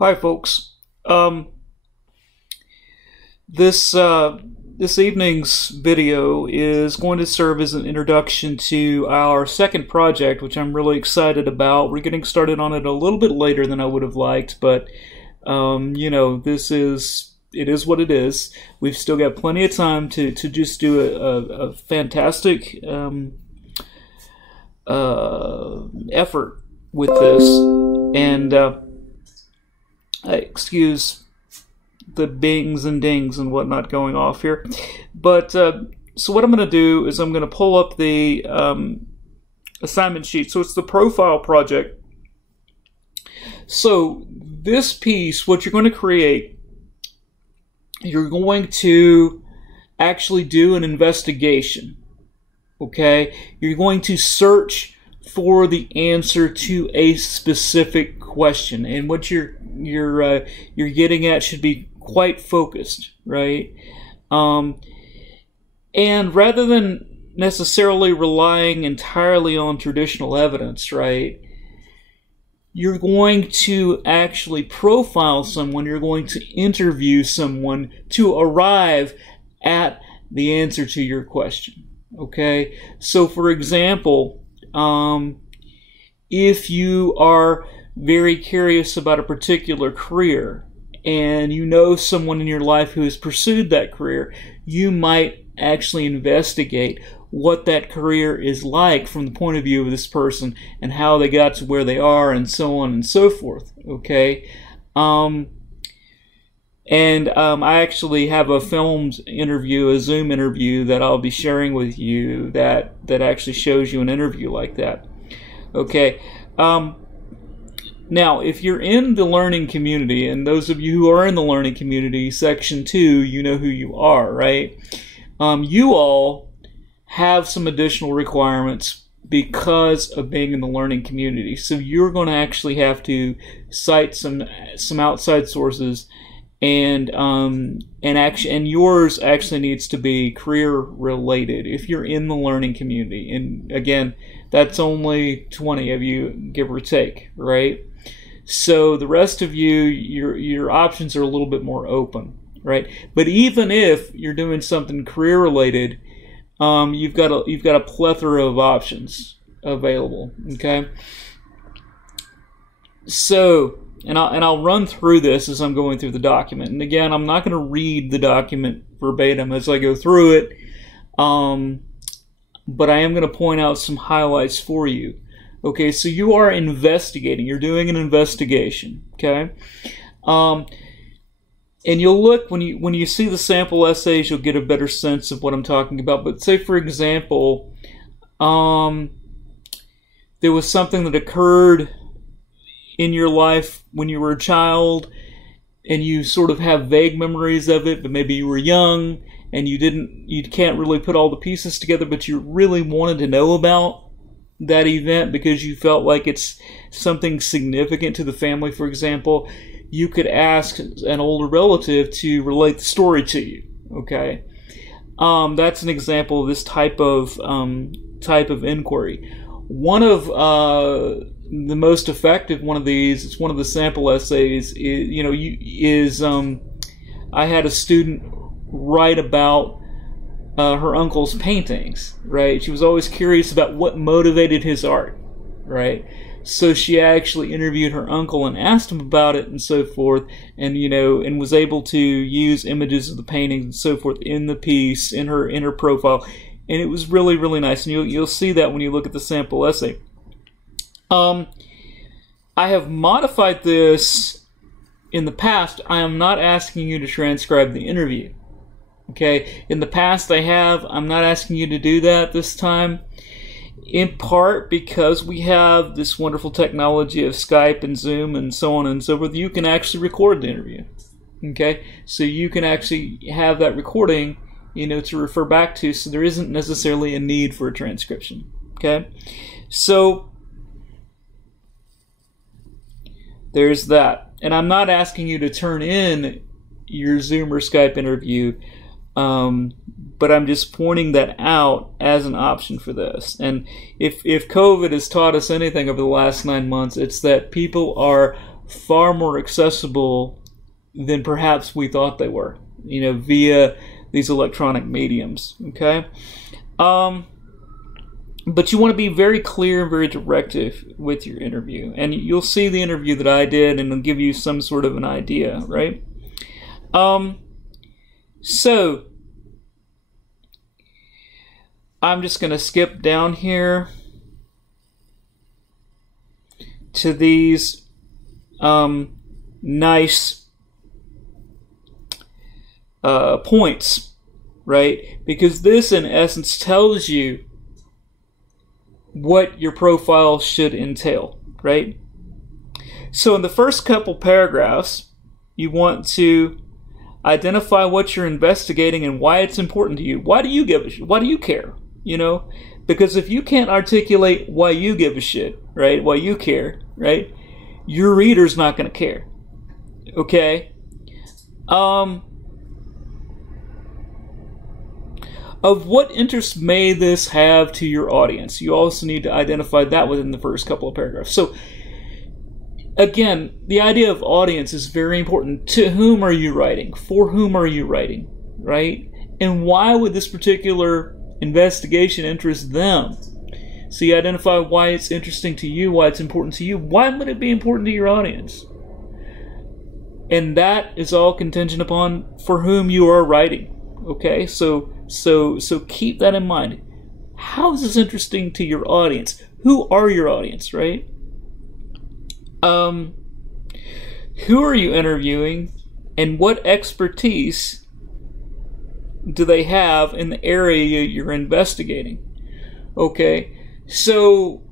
Hi, folks. Um, this evening's video is going to serve as an introduction to our second project, which I'm really excited about. We're getting started on it a little bit later than I would have liked, but it is what it is. We've still got plenty of time to just do a fantastic effort with this, and excuse the bings and dings and whatnot going off here. But so what I'm going to do is I'm going to pull up the assignment sheet. So it's the profile project. So this piece, what you're going to create, you're going to actually do an investigation. Okay? You're going to search for the answer to a specific question, and what you're getting at should be quite focused, right? And rather than necessarily relying entirely on traditional evidence, right, you're going to actually profile someone, you're going to interview someone to arrive at the answer to your question, okay? So for example, if you are very curious about a particular career and you know someone in your life who has pursued that career, you might actually investigate what that career is like from the point of view of this person and how they got to where they are and so on and so forth, okay? I actually have a filmed interview, a Zoom interview that I'll be sharing with you that actually shows you an interview like that. Okay. Now, if you're in the learning community, and those of you who are in the learning community, Section 2, you know who you are, right? You all have some additional requirements because of being in the learning community. So you're going to actually have to cite some outside sources, and yours actually needs to be career related if you're in the learning community. And again, that's only 20 of you, give or take, right? So the rest of you, your options are a little bit more open, right? But even if you're doing something career related, you've got a plethora of options available, okay? So, and I'll run through this as I'm going through the document. And again, I'm not going to read the document verbatim as I go through it, but I am going to point out some highlights for you. Okay, so you are investigating. You're doing an investigation, okay? And you'll look, when you see the sample essays, you'll get a better sense of what I'm talking about. But say, for example, there was something that occurred in your life when you were a child, and you sort of have vague memories of it, but maybe you were young, and you can't really put all the pieces together, but you really wanted to know about that event because you felt like it's something significant to the family, for example. You could ask an older relative to relate the story to you, okay? That's an example of this type of inquiry. One of the most effective one of these, it's one of the sample essays, I had a student write about her uncle's paintings, right? She was always curious about what motivated his art, right? So she actually interviewed her uncle and asked him about it and so forth, and and was able to use images of the paintings and so forth in the piece, in her profile, and it was really, really nice. And you'll see that when you look at the sample essay. I have modified this in the past. I am not asking you to transcribe the interview. Okay, in the past I'm not asking you to do that this time, in part because we have this wonderful technology of Skype and Zoom and so on and so forth. You can actually record the interview, okay? So you can actually have that recording, to refer back to, so there isn't necessarily a need for a transcription, okay? So there's that. And I'm not asking you to turn in your Zoom or Skype interview, but I'm just pointing that out as an option for this. And if COVID has taught us anything over the last 9 months, it's that people are far more accessible than perhaps we thought they were, via these electronic mediums, okay? But you want to be very clear and very directive with your interview. And you'll see the interview that I did, and it'll give you some sort of an idea, right? So, I'm just going to skip down here to these nice points, right? Because this, in essence, tells you what your profile should entail, right? So in the first couple paragraphs, you want to identify what you're investigating and why it's important to you. Why do you give a shit? Why do you care? Because if you can't articulate why you give a shit, right? Why you care, right? Your reader's not going to care. Okay? Of what interest may this have to your audience? You also need to identify that within the first couple of paragraphs. So, again, the idea of audience is very important. To whom are you writing? For whom are you writing? Right? And why would this particular investigation interest them? So you identify why it's interesting to you, why it's important to you. Why would it be important to your audience? And that is all contingent upon for whom you are writing. Okay? So keep that in mind. How is this interesting to your audience? Who are your audience, right? Who are you interviewing, and what expertise do they have in the area you're investigating? Okay, so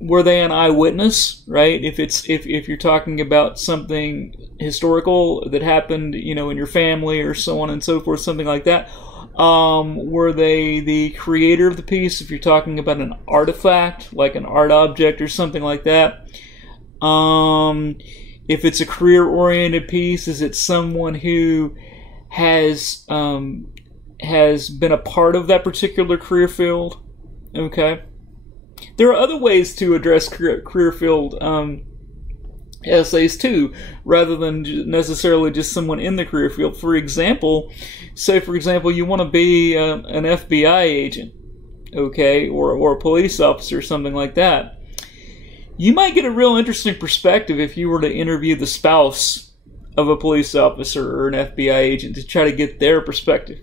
were they an eyewitness, right? If you're talking about something historical that happened, in your family or so on and so forth, something like that. Were they the creator of the piece? If you're talking about an artifact, like an art object or something like that. If it's a career-oriented piece, is it someone who has been a part of that particular career field? Okay. There are other ways to address career field essays too, rather than necessarily just someone in the career field. For example, you want to be an FBI agent, okay, or a police officer, something like that. You might get a real interesting perspective if you were to interview the spouse of a police officer or an FBI agent to try to get their perspective,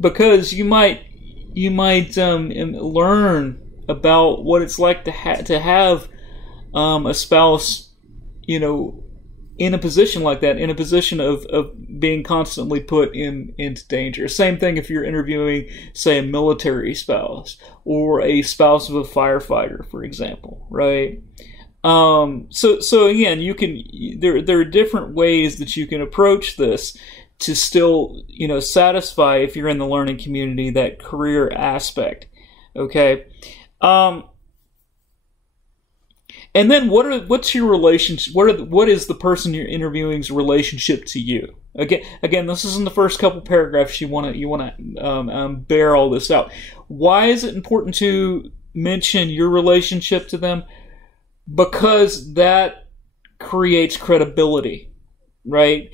because you might learn about what it's like to have a spouse, in a position like that, in a position of being constantly put into danger. Same thing if you're interviewing, say, a military spouse or a spouse of a firefighter, for example, right? So again, there are different ways that you can approach this to still, satisfy, if you're in the learning community, that career aspect, okay? And then what's your relationship? What is the person you're interviewing's relationship to you? Again, this is in the first couple paragraphs. You want to bear all this out. Why is it important to mention your relationship to them? Because that creates credibility, right?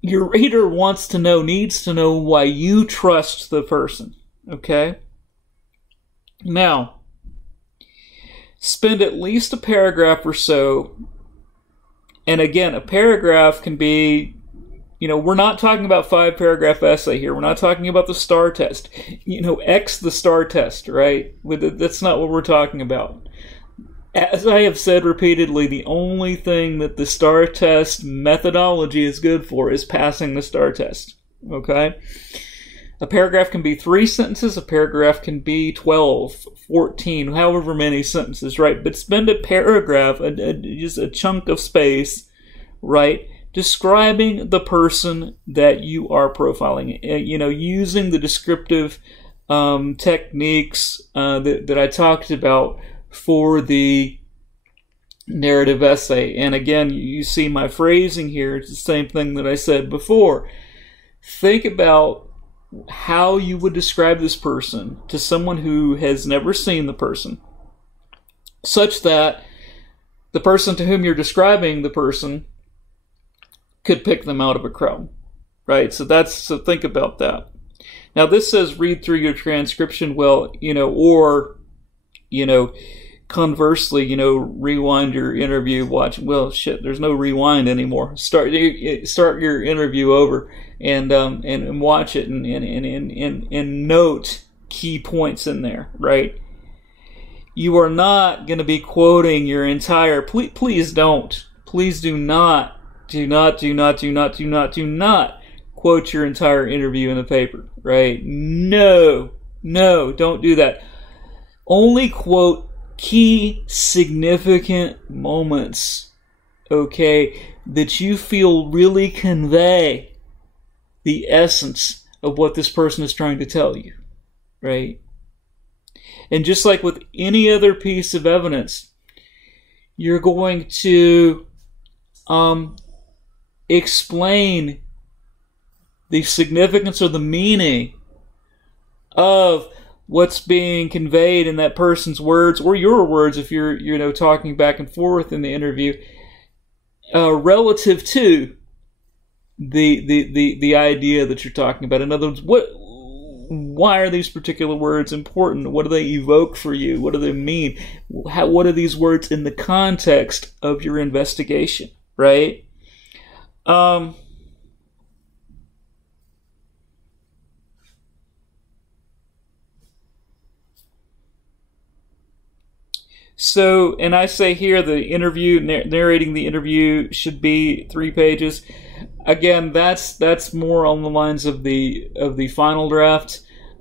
Your reader needs to know why you trust the person. Okay. Now, spend at least a paragraph or so, and again, a paragraph can be, we're not talking about 5-paragraph essay here. We're not talking about the STAR test. X the STAR test, right? That's not what we're talking about. As I have said repeatedly, the only thing that the STAR test methodology is good for is passing the STAR test, okay? A paragraph can be 3 sentences, a paragraph can be 12, 14, however many sentences, right? But spend a paragraph, just a chunk of space, right, describing the person that you are profiling, using the descriptive techniques that I talked about for the narrative essay. And again, you see my phrasing here. It's the same thing that I said before. Think about how you would describe this person to someone who has never seen the person, such that the person to whom you're describing the person could pick them out of a crowd, right? So think about that. Now, this says read through your transcription. Well, or, conversely, rewind your interview, watch. Well, shit, there's no rewind anymore. Start your interview over and watch it and note key points in there, right? You are not going to be quoting your entire. Please don't. Please do not quote your entire interview in the paper, right? No, don't do that. Only quote key significant moments, okay, that you feel really convey the essence of what this person is trying to tell you, right? And just like with any other piece of evidence, you're going to explain the significance or the meaning of what's being conveyed in that person's words, or your words if you're talking back and forth in the interview, relative to the idea that you're talking about. In other words, why are these particular words important? What do they evoke for you? What do they mean? What are these words in the context of your investigation, right? So, and I say here the interview, narrating the interview should be 3 pages. Again, that's more on the lines of the final draft.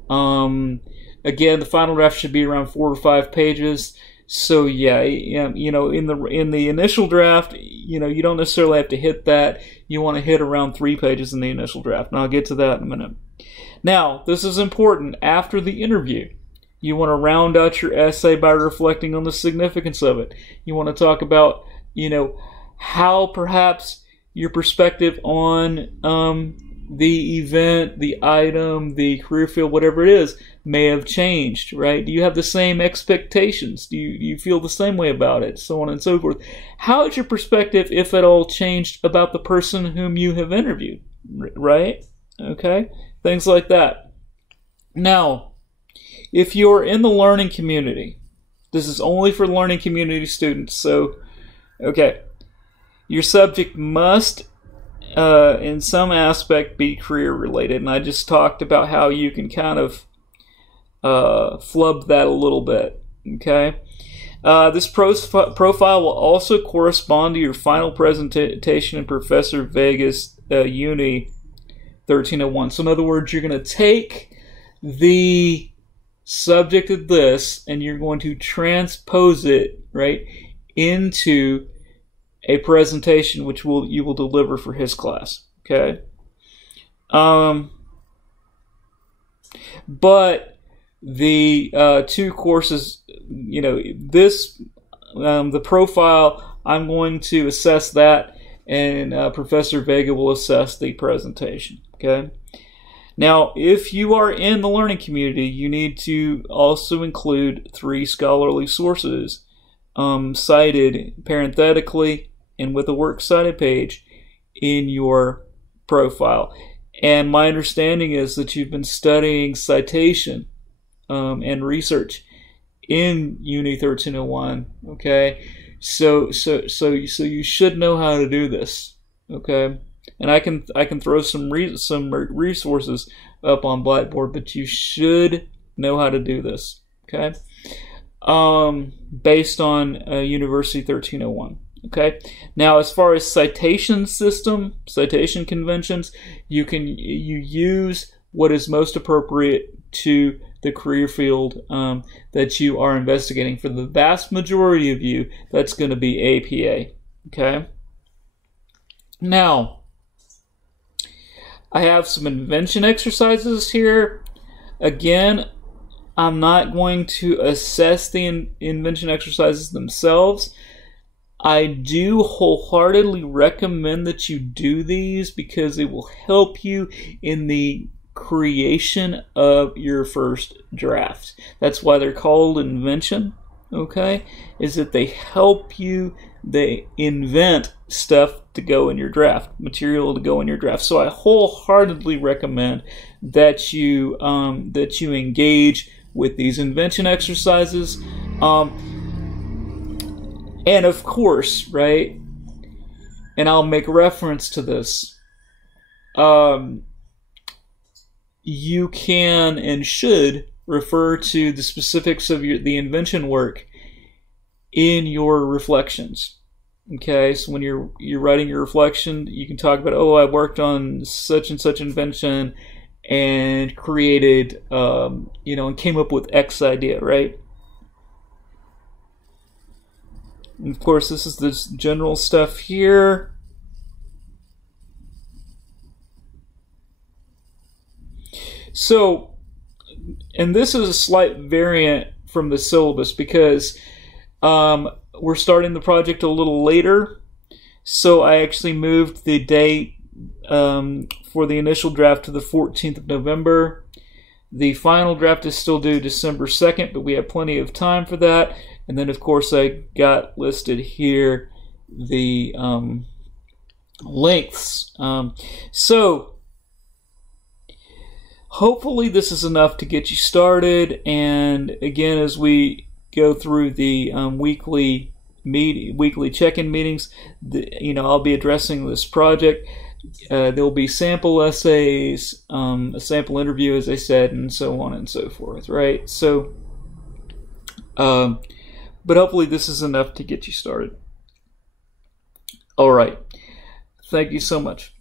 Again, the final draft should be around 4 or 5 pages. So yeah, in the initial draft, you don't necessarily have to hit that. You want to hit around 3 pages in the initial draft, and I'll get to that in a minute. Now, this is important. After the interview, you want to round out your essay by reflecting on the significance of it. You want to talk about, how perhaps your perspective on the event, the item, the career field, whatever it is, may have changed, right? Do you have the same expectations? Do you feel the same way about it? So on and so forth. How has your perspective, if at all, changed about the person whom you have interviewed, right? Okay? Things like that. Now, if you're in the learning community, this is only for learning community students, so, okay, your subject must, in some aspect, be career-related, and I just talked about how you can kind of flub that a little bit, okay? This profile will also correspond to your final presentation in Professor Vega's Uni 1301. So in other words, you're going to take the subject of this and you're going to transpose it, right, into a presentation which you will deliver for his class, okay? But the 2 courses, the profile, I'm going to assess that, and Professor Vega will assess the presentation, okay? Now, if you are in the learning community, you need to also include 3 scholarly sources cited parenthetically and with a works cited page in your profile. And my understanding is that you've been studying citation and research in Uni 1301. Okay, so you should know how to do this. Okay, and I can throw some resources up on Blackboard, but you should know how to do this. Okay, based on University 1301. Okay. Now, as far as citation conventions, you use what is most appropriate to the career field that you are investigating. For the vast majority of you, that's going to be APA. Okay. Now, I have some invention exercises here. Again, I'm not going to assess the invention exercises themselves. I do wholeheartedly recommend that you do these because it will help you in the creation of your first draft. That's why they're called invention, okay, is that they help you, they invent stuff to go in your draft, material to go in your draft. So I wholeheartedly recommend that you engage with these invention exercises. And of course, right, and I'll make reference to this, you can and should refer to the specifics of the invention work in your reflections. Okay, so when you're writing your reflection, you can talk about, oh, I worked on such and such invention and created, and came up with X idea, right? And of course, this is this general stuff here. So, and this is a slight variant from the syllabus because we're starting the project a little later. So I actually moved the date for the initial draft to the 14th of November. The final draft is still due December 2nd, but we have plenty of time for that. And then, of course, I got listed here the lengths. So hopefully this is enough to get you started. And again, as we go through the weekly check-in meetings, I'll be addressing this project. There'll be sample essays, a sample interview, as I said, and so on and so forth, right? So, but hopefully this is enough to get you started. All right. Thank you so much.